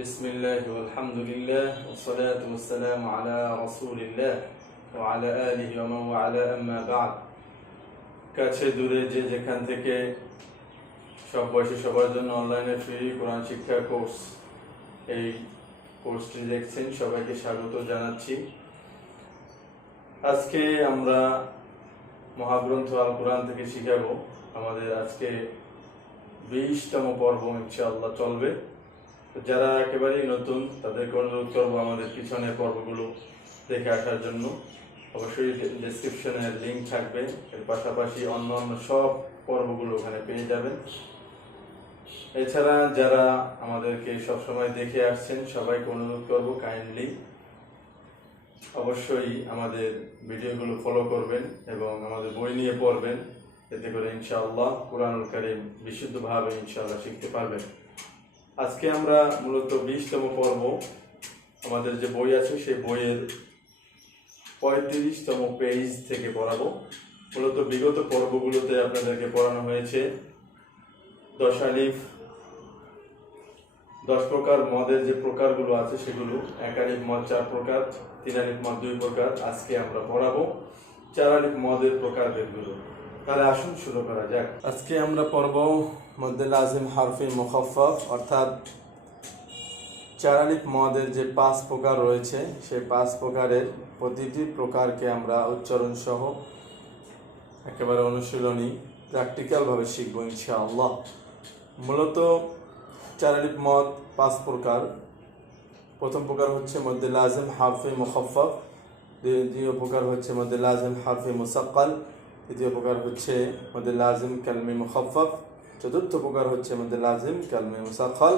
বিসমিল্লাহ আলহামদুলিল্লাহ والصلاة والسلام على رسول الله وعلى آله ومن والاه أما بعد কাছে দূরে যে যেখান থেকে সব বয়সী সবার জন্য অনলাইনে ফ্রি কোরআন শিক্ষা কোর্স এই কোর্সটি দেখছেন সবাইকে স্বাগত জানাচ্ছি। আজকে আমরা মহাগ্রন্থ আল কোরআন থেকে শিখাবো। আমাদের আজকে 20তম পর্ব ইনশাআল্লাহ চলবে। যারা একেবারেই নতুন তাদেরকে অনুরোধ করবো আমাদের পিছনের পর্বগুলো দেখে আসার জন্য। অবশ্যই ডেসক্রিপশনের লিঙ্ক থাকবে, এর পাশাপাশি অন্য সব পর্বগুলো ওখানে পেয়ে যাবেন। এছাড়া যারা আমাদেরকে সবসময় দেখে আসছেন সবাইকে অনুরোধ করবো কাইন্ডলি অবশ্যই আমাদের ভিডিওগুলো ফলো করবেন এবং আমাদের বই নিয়ে পড়বেন, এতে করে ইনশাআল্লাহ কুরআনুল কারীম বিশুদ্ধভাবে ইনশাআল্লাহ শিখতে পারবেন। আজকে আমরা মূলত 20তম পর্ব আমাদের যে বই আছে সেই বইয়ের 35তম পেজ থেকে পড়াবো। মূলত বিগত পর্বগুলোতে আপনাদেরকে পড়ানো হয়েছে 10 আলিফ 10 প্রকার মদের যে প্রকারগুলো আছে সেগুলো। 1 আলিফ মদ 4 প্রকার, 3 আলিফ মদ 2 প্রকার। আজকে আমরা পড়াবো 4 আলিফ মদের প্রকারভেদগুলো। তাহলে আসুন শুরু করা যাক। আজকে আমরা পড়ব মদ্দে লাজিম হারফি মুখাফফাফ, অর্থাৎ 4 আলিফ মদের যে 5 প্রকার রয়েছে সেই 5 প্রকারের প্রতিটি প্রকারকে আমরা উচ্চারণ সহ একেবারে অনুশীলনী প্র্যাকটিক্যালভাবে শিখবো ইনশাআল্লাহ। মূলত 4 আলিফ মদ 5 প্রকার। প্রথম প্রকার হচ্ছে মদ্দে লাজিম হারফি মুখাফফাফ, দ্বিতীয় প্রকার হচ্ছে মদ্দে লাজিম হারফি মুসাক্কাল, তৃতীয় প্রকার হচ্ছে মদ্দে লাজিম কালমি মুখাফফাফ, চতুর্থ প্রকার হচ্ছে মদ্দে লাজিম কালমি মুসাক্কাল,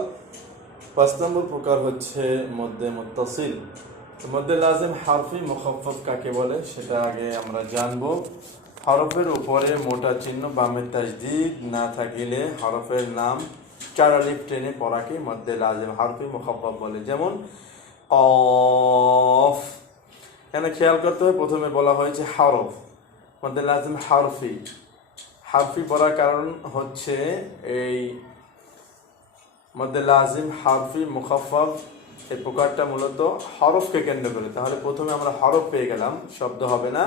5 নম্বর প্রকার হচ্ছে মদ্দে মুত্তাসিল। মদ্দে লাজিম হারফি মুখাফফাফ কাকে বলে সেটা আগে আমরা জানবো। হরফের উপরে মোটা চিহ্ন বামে তাজদিদ না থাকিলে হরফের নাম 4 আলিফ টেনে পড়াকে মদ্দে লাজিম হারফি মুখাফফাফ বলে। যেমন কফ, এখানে খেয়াল করতে হবে প্রথমে বলা হয়েছে হরফ, মদ্দে লাজিম হারফি। হারফি পড়ার কারণ হচ্ছে এই মদ্দে লাজিম হারফি মুখাফফাফ এই প্রকারটা মূলত হরফকে কেন্দ্র করে। তাহলে প্রথমে আমরা হরফ পেয়ে গেলাম, শব্দ হবে না,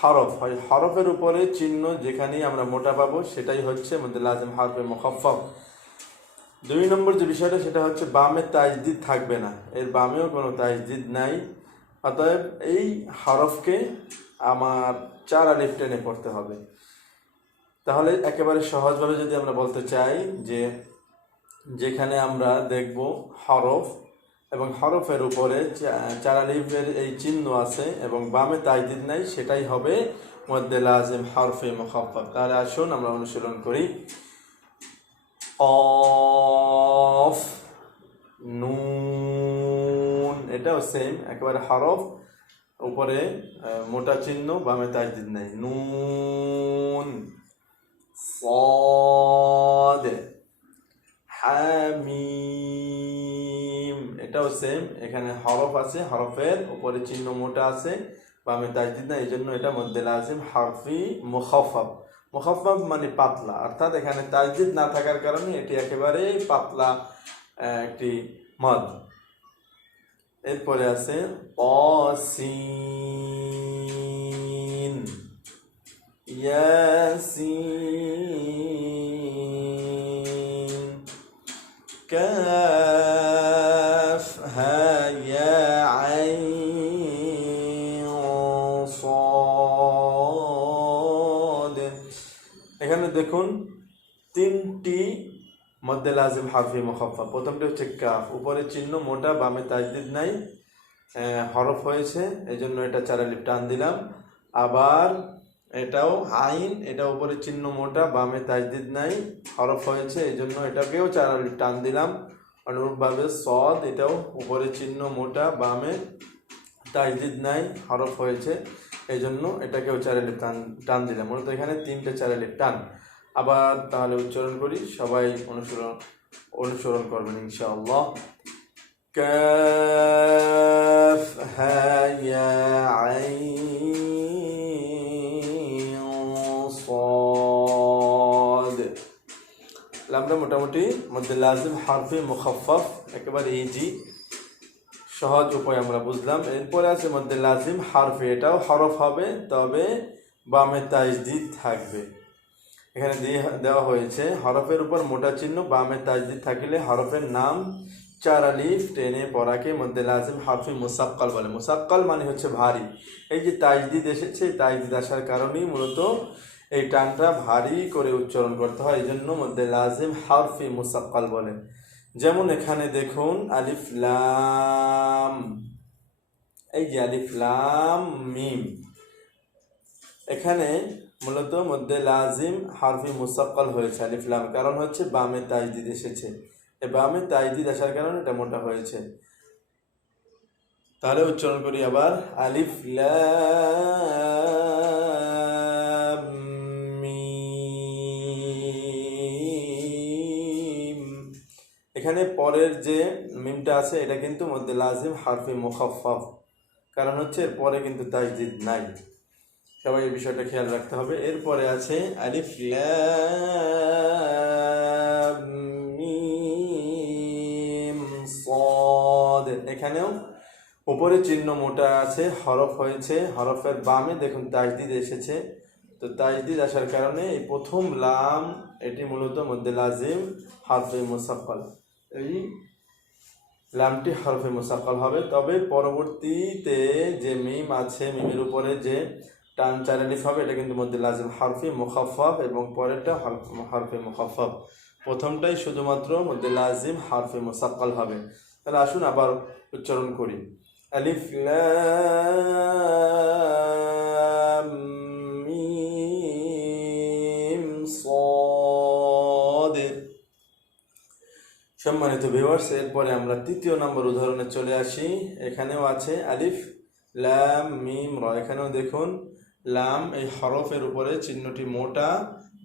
হরফ হয়। হরফের উপরে চিহ্ন যেখানেই আমরা মোটা পাবো সেটাই হচ্ছে মদ্দে লাজিম হারফি মুখাফফাফ। 2 নম্বর যে বিষয়টা সেটা হচ্ছে বামে তাজদিদ থাকবে না, এর বামেও কোনো তাজদিদ নাই। অতএব এই হরফকে আমার 4 আলিফ টেনে পড়তে হবে। তাহলে একেবারে সহজভাবে যদি আমরা বলতে চাই যে যেখানে আমরা দেখব হরফ এবং হরফের উপরে 4 আলিফের এই চিহ্ন আছে এবং বামে তাজদিদ নাই, সেটাই হবে মদ্দে লাজিম হারফি মুখাফফাফ। তাহলে আসুন আমরা অনুশীলন করি। অফ, নুন, এটাও সেম একেবারে হরফ, উপরে মোটা চিহ্ন বামে তাজদিদ নাই। নুন, সাদ, হামিম, এটাও সেম, এখানে হরফ আছে, হরফের উপরে চিহ্ন মোটা আছে, বামে তাজদিদ নাই, এই জন্য এটা মদ্দে লাজিম হারফি মুখাফফাফ। মুখাফফাফ মানে পাতলা, অর্থাৎ এখানে তাজদিদ না থাকার কারণে এটি একেবারে পাতলা একটি মদ। এরপরে আছে তাসিন, ইয়াসিন, কাফ, হা, ইয়া, আইন, সাদ। এখানে দেখুন 3টি মদ্দে লাজিম হারফি মুখাফফাফ। প্রথমটি হচ্ছে কাফ, উপরে চিহ্ন মোটা বামে তাজদিদ নাই, হরফ হয়েছে এই জন্য এটা 4 আলিফ টান দিলাম। আবার এটাও আইন, এটা উপরে চিহ্ন মোটা বামে তাজদিদ নাই, হরফ হয়েছে এই জন্য এটাকেও 4 আলিফ টান দিলাম। অনুরূপভাবে সদ, এটাও উপরে চিহ্ন মোটা বামে তাজদিদ নাই, হরফ হয়েছে এই জন্য এটাকেও 4 আলিফ টান দিলাম। মূলত এখানে 3টে 4 আলিফ টান। আবার তাহলে উচ্চারণ করি, সবাই অনুসরণ করবেন ইনশাআল্লাহ। কাফ, হা, ইয়া, আইন, সাদ। আমরা মোটামুটি মদ্দে লাজিম হারফি মুখাফফাফ একেবারে ইজি সহজ উপায় আমরা বুঝলাম। এরপরে আছে মধ্যে লাজিম হারফি, এটাও হরফ হবে, তবে বামে তাজদিদ থাকবে। এখানে দেওয়া হয়েছে হরফের উপর মোটা চিহ্ন, বামে তাজদিদ থাকলে হরফের নাম 4 আলিফ টেনে পড়াকে মধ্যে লাজিম হারফি মুসাক্কাল বলে। মুসাক্কাল মানে হচ্ছে ভারী। এই যে তাজদিদ এসেছে, তাজদিদ আসার কারণেই মূলত এই টানটা ভারী করে উচ্চারণ করতে হয়, এই জন্য মধ্যে লাজিম হারফি মুসাক্কাল বলে। যেমন এখানে দেখুন আলিফ লাম, এই যে আলিফ লাম মিম, এখানে মূলত মধ্যে লাজিম হারফি মুসাক্কাল হয়েছে আলিফ লাম, কারণ হচ্ছে বামে তাজদিদ এসেছে। এই বামে তাজদিদ আসার কারণে এটা মোটা হয়েছে। তাহলে উচ্চারণ করি আবার, আলিফ লাম মিম। এখানে পরের যে মিমটা আছে এটা কিন্তু মধ্যে লাজিম হারফি মুখাফফাফ, কারণ হচ্ছে এর পরে কিন্তু তাজদিদ নাই। সবাই এই বিষয়টা খেয়াল রাখতে হবে। এরপরে আছে আলিফ লাম মিম সাদ, এখানেও উপরে চিহ্ন মোটা আছে, হরফ হয়েছে, হরফের বামে দেখুন তাজদিদ এসেছে। তো তাজদিদ আসার কারণে এই প্রথম লাম এটি মূলত মধ্যে লাজিম হারফে মুসাক্কাল, এই লামটি হরফে মুসাক্কাল হবে। তবে পরবর্তীতে যে মিম আছে, মিমের উপরে যে টান 4 আলিফ হবে, এটা কিন্তু মধ্যে লাজিম হারফি মুখাফফাফ এবং পরেরটা হারফে মুখাফফাফ। প্রথমটাই শুধুমাত্র মধ্যে লাজিম হারফে মুসাক্কাল হবে। তাহলে আসুন আবার উচ্চারণ করি, আলিফ লাম মিম সাদ। সম্মানিত ভিউয়ার্স, এরপরে আমরা 3য় নম্বর উদাহরণে চলে আসি। এখানেও আছে আলিফ লাম মিম র, এখানেও দেখুন লাম এই হরফের উপরে চিহ্নটি মোটা,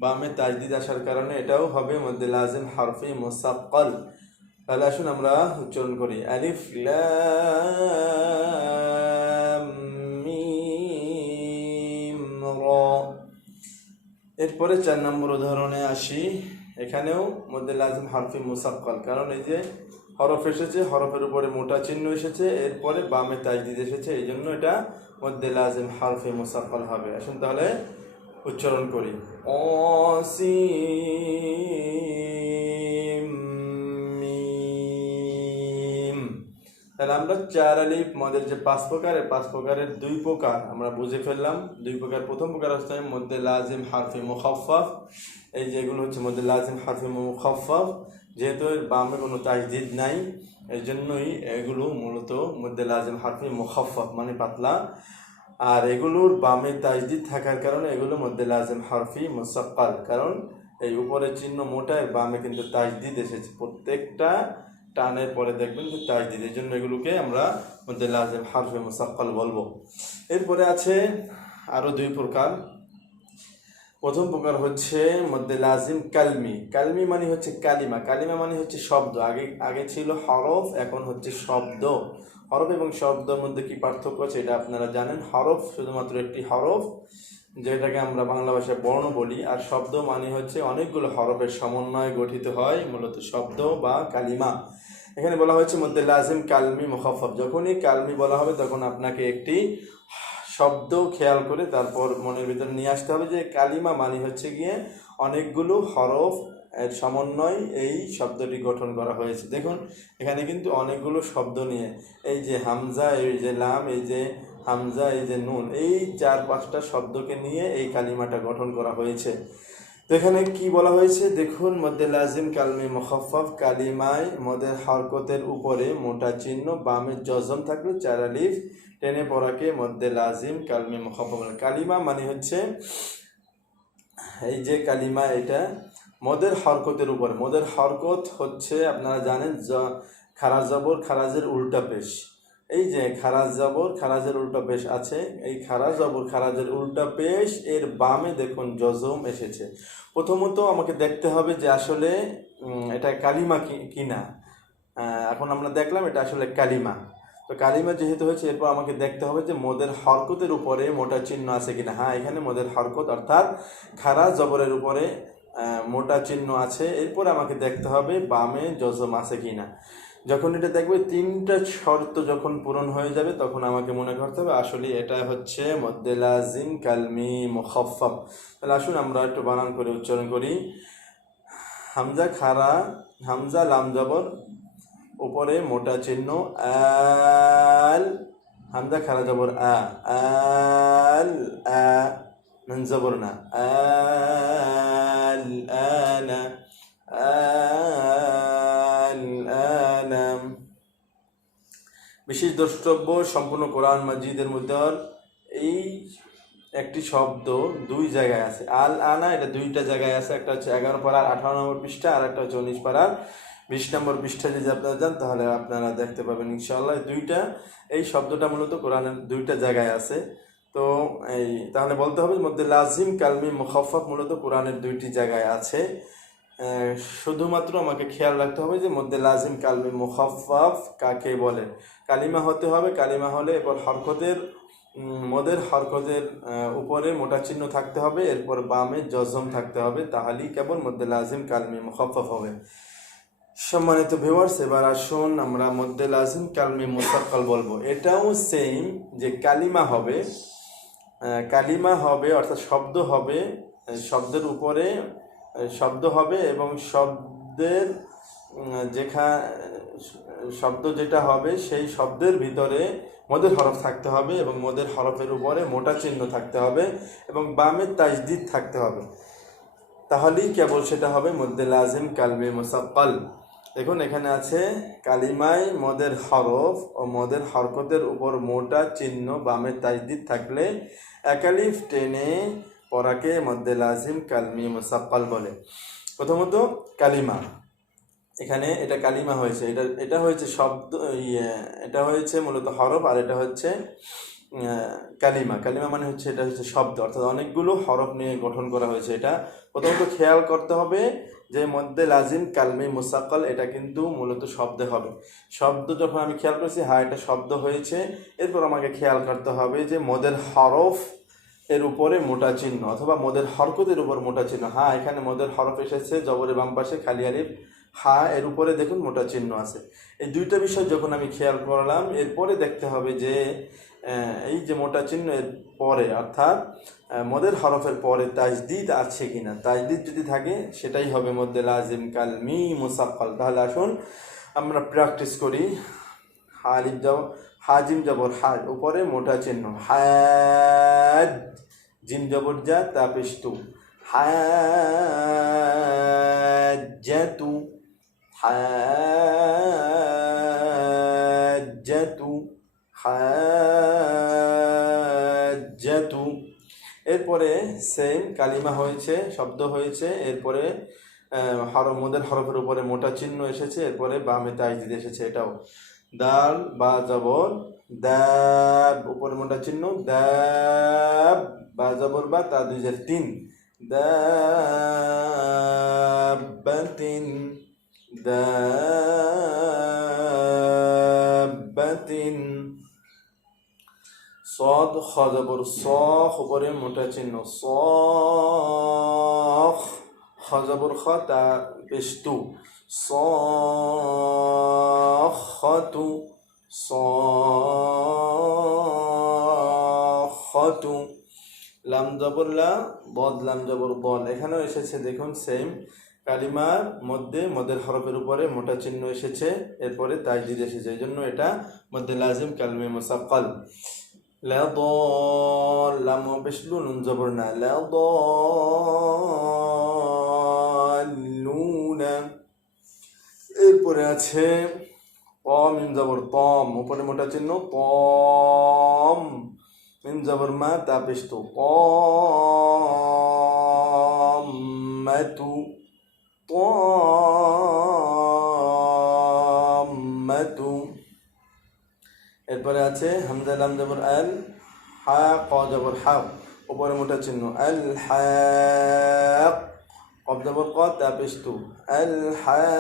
বামে তাজদিদ আসার কারণে এটাও হবে মধ্যে লাজিম হারফি মুসাক্কাল। তাহলে আসুন আমরা উচ্চারণ করি, আলিফ লাম মিম র। এরপরে 4 নম্বর উদাহরণে আসি। এখানেও মধ্যে লাজিম হারফি মুসাক্কাল, কারণ এই যে হরফ এসেছে, হরফের উপরে মোটা চিহ্ন এসেছে, এরপরে বামে তাজদিদ এসেছে, এই জন্য এটা মধ্যে লাজিম হারফি মুসাক্কাল হবে। আসুন তাহলে উচ্চারণ করি, অসিম মিম। তাহলে আমরা 4 আলিফ মদের যে 5 প্রকার, এই 5 প্রকারের 2 প্রকার আমরা বুঝে ফেললাম। 2 প্রকার, প্রথম প্রকার হচ্ছে মধ্যে লাজিম হারফি মুখাফফাফ। এই যেগুলো হচ্ছে মধ্যে লাজিম হারফি মুখাফফাফ, যেহেতু এর বামে কোনো তাজদিদ নাই, এই জন্যই এগুলো মূলত মধ্যে লাজিম হারফি মুখাফফাফ মানে পাতলা। আর এগুলোর বামে তাজদিদ থাকার কারণে এগুলো মধ্যে লাজিম হারফি মুসাক্কাল, কারণ এই উপরের চিহ্ন মোটা, এর বামে কিন্তু তাজদিদ এসেছে। প্রত্যেকটা টানের পরে দেখবেন যে তাজদিদ, এই জন্য এগুলোকে আমরা মধ্যে লাজিম হারফি মুসাক্কাল বলবো। এরপরে আছে আরো 2 প্রকার। প্রথম প্রকার হচ্ছে মধ্যে লাজিম কালমি। কালমি মানে হচ্ছে কালিমা, কালিমা মানে হচ্ছে শব্দ। আগে ছিল হরফ, এখন হচ্ছে শব্দ। হরফ এবং শব্দের মধ্যে কি পার্থক্য আছে এটা আপনারা জানেন। হরফ শুধুমাত্র একটি হরফ, যেটাকে আমরা বাংলা ভাষায় বর্ণ বলি, আর শব্দ মানে হচ্ছে অনেকগুলো হরফের সমন্বয়ে গঠিত হয় মূলত শব্দ বা কালিমা। এখানে বলা হয়েছে মধ্যে লাজিম কালমি মুখাফফাফ। যখনই কালমি বলা হবে তখন আপনাকে একটি শব্দ খেয়াল করে তারপর মনের ভিতরে নিয়ে আসতে হবে যে কালিমা মানে হচ্ছে গিয়ে অনেকগুলো হরফ এর সমন্বয় এই শব্দটি গঠন করা হয়েছে। দেখুন এখানে কিন্তু অনেকগুলো শব্দ নিয়ে, এই যে হামজা, এই যে লাম, এই যে হামজা, এই যে নুন, এই 4-5টা শব্দকে নিয়ে এই কালিমাটা গঠন করা হয়েছে। তো এখানে কি বলা হয়েছে দেখুন, মধ্যে লাজিম কালমি মুখাফফাফ, কালিমায় মদের হরকতের উপরে মোটা চিহ্ন, বামে জজম থাকলে 4 আলিফ টেনে পড়াকে মধ্যে লাজিম কালমি মুখাফফাফ। কালিমা মানে হচ্ছে এই যে কালিমা, এটা মদের হরকতের উপরে। মদের হরকত হচ্ছে আপনারা জানেন খারাজ জবর খারাজের উল্টা পেশ। এই যে খারাজ জবর খারাজের উল্টা পেশ আছে, এই খারাজ জবর খারাজের উল্টা পেশ এর বামে দেখুন জজম এসেছে। প্রথমত আমাকে দেখতে হবে যে আসলে এটা কালিমা কিনা। এখন আমরা দেখলাম এটা আসলে কালিমা। তো কালিমা যেহেতু হয়েছে, এরপর আমাকে দেখতে হবে যে মদের হরকতের উপরে মোটা চিহ্ন আছে কিনা। হ্যাঁ, এখানে মদের হরকত অর্থাৎ খারাজ জবরের উপরে মোটা চিহ্ন আছে। এরপর আমাকে দেখতে হবে বামে জজম আছে কিনা। যখন এটা দেখবে তিনটা শর্ত যখন পূরণ হয়ে যাবে তখন আমাকে মনে করতে হবে আসলে এটা হচ্ছে মদ্দে লাজিম কালমি মুখাফফাফ। তাহলে আসুন আমরা একটু বানান করে উচ্চারণ করি। হামজা খারা, হামজা লাম জবর, উপরে মোটা চিহ্ন আল, হামজা খারা জবর আ, আল আ, নুন জবর না, আল আনা, আল আনা। বিশেষ দ্রষ্টব্য, সম্পূর্ণ কোরআন মাজিদের মধ্যে এই একটি শব্দ দুই জায়গায় আছে। আল আনা এটা দুইটা জায়গায় আছে, একটা হচ্ছে 11 পারার 18 নম্বর পৃষ্ঠা, আর একটা হচ্ছে 19 পারার 20 নম্বর পৃষ্ঠা। যদি আপনারা যান তাহলে আপনারা দেখতে পাবেন ইনশাআল্লাহ। দুইটা এই শব্দটা মূলত কোরআনের দুইটা জায়গায় আছে। তো এই তাহলে বলতে হবে মধ্যে লাজিম কালমি মুখাফফাফ মূলত কোরআনের দুইটি জায়গায় আছে। শুধুমাত্র আমাকে খেয়াল রাখতে হবে যে মধ্যে লাজিম কালমি মুখাফফাফ কাকে বলে। কালিমা হতে হবে, কালিমা হলে এরপর হরকতের মদের হরকতের উপরে মোটা চিহ্ন থাকতে হবে, এরপর বামে জজম থাকতে হবে, তাহলেই কেবল মধ্যে লাজিম কালমি মুখাফফাফ হবে। সম্মানিত ভিউয়ার্স, এবার আসুন আমরা মধ্যে লাজিম কালমি মুসাক্কাল বলবো। এটাও সেম যে কালিমা হবে, কালিমা হবে অর্থাৎ শব্দ হবে, শব্দের উপরে শব্দ হবে এবং শব্দের শব্দ যেটা হবে সেই শব্দের ভিতরে মদের হরফ থাকতে হবে এবং মদের হরফের উপরে মোটা চিহ্ন থাকতে হবে এবং বামে তাজদিদ থাকতে হবে, তাহলেই কেবল সেটা হবে মধ্যে লাজিম কালমি মুসাক্কাল। দেখুন এখানে আছে কালিমায় মদের হরফ ও মদের হরকতের উপর মোটা চিহ্ন বামে তাজদিদ থাকলে একালিফ টেনে পড়াকে মধ্যে লাজিম কালমি মুসাক্কাল বলে। প্রথমত কালিমা, এখানে এটা কালিমা হয়েছে, এটা হয়েছে শব্দ, এটা হয়েছে মূলত হরফ, আর এটা হচ্ছে কালিমা। কালিমা মানে হচ্ছে এটা হচ্ছে শব্দ, অর্থাৎ অনেকগুলো হরফ নিয়ে গঠন করা হয়েছে। এটা প্রথমত খেয়াল করতে হবে যে মধ্যে লাজিম কালমি মুসাক্কাল এটা কিন্তু মূলত শব্দে হবে। শব্দ যখন আমি খেয়াল করছি হ্যাঁ এটা শব্দ হয়েছে, এরপর আমাকে খেয়াল করতে হবে যে মদের হরফ এর উপরে মোটা চিহ্ন অথবা মদের হরকতের উপর মোটা চিহ্ন। হ্যাঁ এখানে মদের হরফ এসেছে জবরের বাম পাশে খালি আলিফ, হা এর উপরে দেখুন মোটা চিহ্ন আছে। এই দুইটা বিষয় যখন আমি খেয়াল করলাম, এরপরে দেখতে হবে যে এই যে মোটা চিহ্ন এর পরে অর্থাৎ মদের হরফের পরে তাজদিদ আছে কিনা। তাজদিদ যদি থাকে সেটাই হবে মধ্যে লাজিম কালমি মুসাক্কাল। তাহলে আসুন আমরা প্র্যাকটিস করি। হালিফ জবর, হাজিম জবর হাজ, উপরে মোটা চিহ্ন হাজ, জিম জবর যা তা পেশ তু, হাজ্জাতু, হাজ্জাতু, হাজ্জাতু। এরপরে সেম কালিমা হয়েছে, শব্দ হয়েছে, এরপরে মদের হরফের উপরে মোটা চিহ্ন এসেছে, এরপরে বামে তাজদিদ এসেছে। এটাও দাল বা জবর দাব, উপরে মোটা চিহ্ন দাব, বা জবর বা তা 2003, দাবাতিন, দাবাতিন। صاد খ জবর স, উপরে মোটা চিহ্ন সখ, খ জবর খ তা পেশ তু, সখতু, সখতু। লাম জবর লা, বদ লাম জবর বল, এখানেও এসেছে দেখুন সেম কালিমার মধ্যে মদের হরফের উপরে মোটা চিহ্ন এসেছে, এরপরে তাজদিদ এসেছে, এই জন্য এটা মধ্যে লাজিম কালমি মুসাক্কাল। লাদ লাম পেশ লু, নুন জবর না, লাদুনা। এরপরে আছে ত মিম জবর তম, উপরে মোটা চিহ্ন তম, মিম জবর মা তা পেশ তু, তম্মাতু, তম্মাতু। এরপরে আছে হামজা লাম জবর আল, হা ক জবর হা, উপরে মোটা চিহ্ন আল হাক, কফ জবর ক তা পেশ তু, আল হাক্কাতু।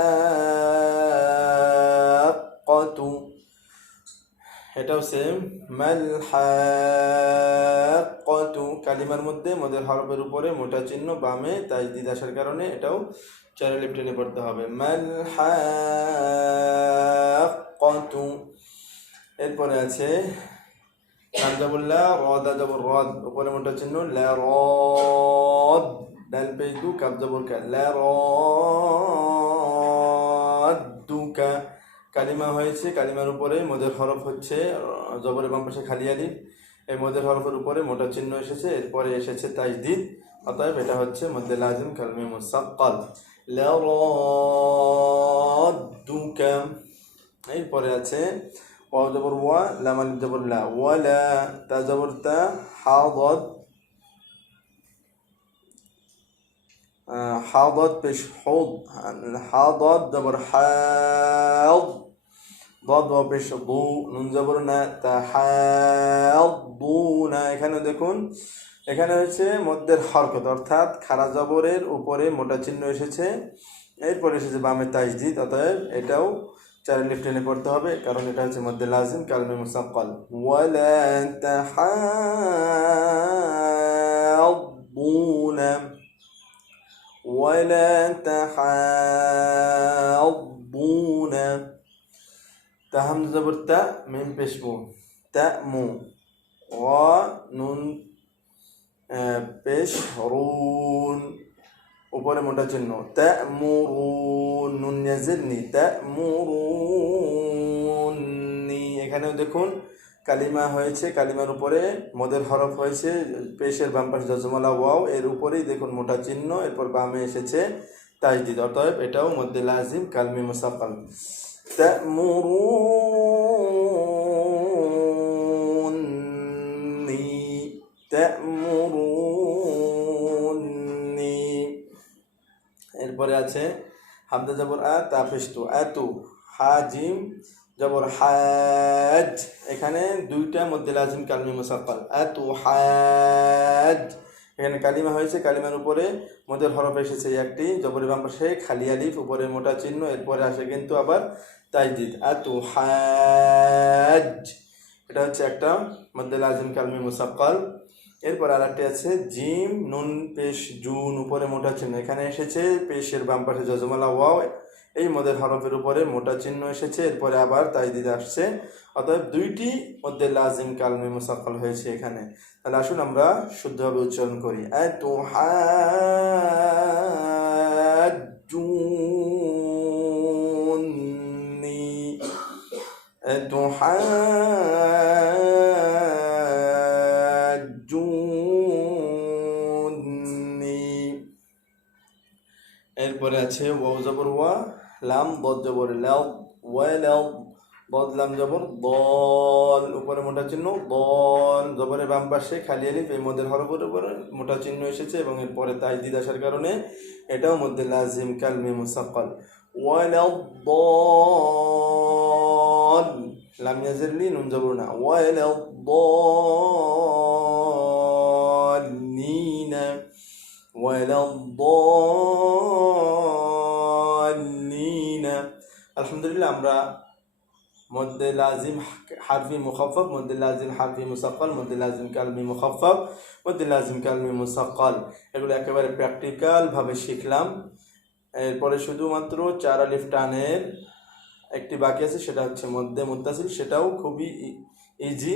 এটাও সেম মাল হাক্কাতু, কালিমার মধ্যে মদের হরফের উপরে মোটা চিহ্ন বামে তাজদিদ আসার কারণে এটাও চার আলিফ টেনে পড়তে হবে। মাল হাক্কাতু। এরপরে আছে হামজাবুল্লা রদ আজবর রদ, উপরে মোটা চিহ্ন লা রদ, ডাল পেশ দু কাব জবর কা, লা রদ্দুকা। কালিমা হয়েছে, কালিমার উপরে মদের হরফ হচ্ছে জবরের বাম পাশে খালি আলিফ, এই মদের হরফের উপরে মোটা চিহ্ন এসেছে, এরপরে এসেছে তাজদিদ, অতএব এটা হচ্ছে মদ্দে লাজিম কালমে মুসাক্কাল, লা রদ্দুকা। এরপরে আছে ওয়াও জবর ওয়া, লাম আলিফ জবর লা, ওয়ালা, তা জবর তা, হাদত, হাদত পেশ হুদ, হাদত জবর হাদ, ضاد ওয়া পেশ দু, নুন জবর না, তাহাদ্দুনা। এখানে দেখুন, এখানে হচ্ছে মদ্দের হরকত, অর্থাৎ খাড়া জবরের উপরে মোটা চিহ্ন এসেছে, এরপরে এসেছে বামে তাজদিদ, অতএব এটাও চার আলিফ টেনে পড়তে হবে, কারণ এটা হচ্ছে মদ্দে লাজিম কালমে মুসাক্কাল। ওয়ালা তাহাদ্দুনা, ওয়ালা তাহাদ্দুনা। তাহাম জবর তা, মিম পেশ মু, তা'মু, ওয়া নুন পেশ রুন, উপরে মোটা চিহ্ন, তা'মুরুন, নুন ইয়াজিরনি, তা'মুরুননি। এখানেও দেখুন কালিমা হয়েছে, কালিমার উপরে মদের হরফ হয়েছে, পেশের বাম পাশে জজমালা ওয়াও, এর উপরেই দেখুন মোটা চিহ্ন, এরপর বামে এসেছে তাজদিদ, অতএব এটাও মদ্দে লাজিম কালমে মুসাক্কাল। তা'মুরুননি, তা'মুরুননি। এরপরে আছে হামজা জবর আ, তা পেশ তু, আতু, হাজিম জবর হাজ, এখানে দুইটা মদ্দে লাজিম কালমে মুসাক্কাল, আতু হাজ। এখানে কালিমা হয়েছে, কালিমার উপরে মদের হরফ এসেছে একটি, জবরের বাম পাশে খালি আলিফ, উপরে মোটা চিহ্ন, এরপরে আসে কিন্তু আবার তাজদিদ, আতু হাজ। এটা হচ্ছে একটা মদ্দে লাজিম কালমে মুসাক্কাল। এরপর আরেকটি আছে জিম নুন পেশ জুন, উপরে মোটা চিহ্ন, এখানে এসেছে পেশের বাম পাশে জজমালা ওয়াও, এই মদের হরফের উপরে মোটা চিহ্ন এসেছে, এরপরে আবার তাজদিদ আসছে, অতএব দুইটি মদ্দে লাজিম কালমে মুসাক্কাল হয়েছে এখানে। তাহলে আসুন আমরা শুদ্ধভাবে উচ্চারণ করি। আতুহাজ্জুনি, আতুহাজ্জুনি। এরপরে আছে ওয়াও জবর ওয়া, লাম দদ জবর লাও, ওয়ালাও, দদ লাম জবর দল, উপরে মোটা চিহ্ন দল, জবরের বাম পাশে খালি আলিফ, এই মদের হরফের উপরে মোটা চিহ্ন এসেছে এবং এরপরে তাজদিদ আসার কারণে এটাও মদ্দে লাজিম কালমে মুসাক্কাল। ওয়ালাও দল, লাম ইয়াজিরলি, নুন জবর না, ওয়ালাও দলিনা, ওয়ালাও দলিনা। আলহামদুলিল্লাহ, আমরা মদ্দে লাজিম হারফি মুখাফফাফ, মদ্দে লাজিম হারফি মুসাক্কাল, মদ্দে লাজিম কালমি মুখাফফাফ, মদ্দে লাজিম কালমি মুসাক্কাল, এগুলো একেবারে প্র্যাকটিক্যাল ভাবে শিখলাম। এরপরে শুধুমাত্র চার আলিফ টানের একটি বাকি আছে, সেটা হচ্ছে মদ্দে মুত্তাসিল, সেটাও খুবই ইজি,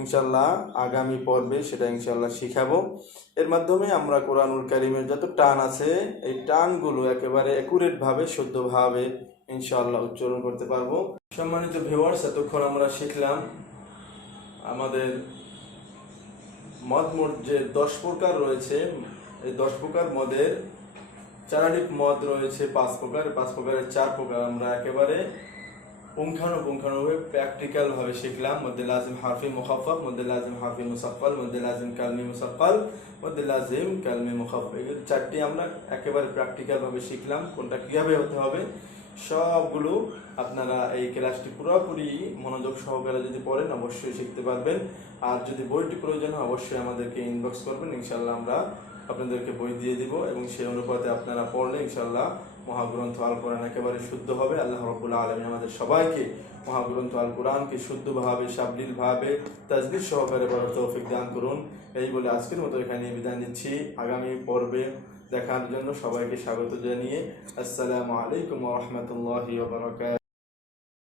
ইনশাল্লাহ আগামী পর্বে সেটা ইনশাল্লাহ শিখাবো। এর মাধ্যমে আমরা কোরআনুল কারীমের যত টান আছে, এই টানগুলো একেবারে অ্যাকুরেট ভাবে, শুদ্ধভাবে ইনশাআল্লাহ উচ্চারণ করতে পারবো। সম্মানিত ভিউয়ার্স, এতক্ষণ আমরা শিখলাম আমাদের মদ মোট যে 10 প্রকার রয়েছে, এই 10 প্রকার মদের চার আলিফ মদ রয়েছে 5 প্রকার, 5 প্রকারের 4 প্রকার আমরা একেবারে পুঙ্খানুপুঙ্খানুভাবে প্র্যাকটিক্যাল ভাবে শিখলাম। মদ্দে লাজিম হারফি মুখাফফাফ, মদ্দে লাজিম হারফি মুসাক্কাল, মদ্দে লাজিম কালমি মুসাক্কাল, মদ্দে লাজিম কালমি মুখাফফাফ, এই 4টি আমরা একেবারে প্র্যাকটিক্যাল ভাবে শিখলাম, কোনটা কিভাবে হতে হবে সবগুলো আপনারা এই ক্লাসটি পুরোপুরি মনোযোগ সহকারে যদি পড়েন অবশ্যই শিখতে পারবেন। আর যদি বইটি প্রয়োজন হয় অবশ্যই আমাদেরকে ইনবক্স করবেন, ইনশাল্লাহ আমরা আপনাদেরকে বই দিয়ে দিব এবং সেই অনুপাতে আপনারা পড়লে ইনশাল্লাহ মহাগ্রন্থ আল কোরআন একেবারে শুদ্ধ হবে। আল্লাহ রাব্বুল আলামিন আমাদের সবাইকে মহাগ্রন্থ আল কোরআনকে শুদ্ধভাবে, সাবলীলভাবে, তাজবিদ সহকারে পড়ার তৌফিক দান করুন। এই বলে আজকের মতো এখানে বিদায় নিচ্ছি। আগামী পর্বে দেখার জন্য সবাইকে স্বাগত জানিয়ে আসসালামু আলাইকুম ওয়া রাহমাতুল্লাহি ওয়া বারাকাতুহু।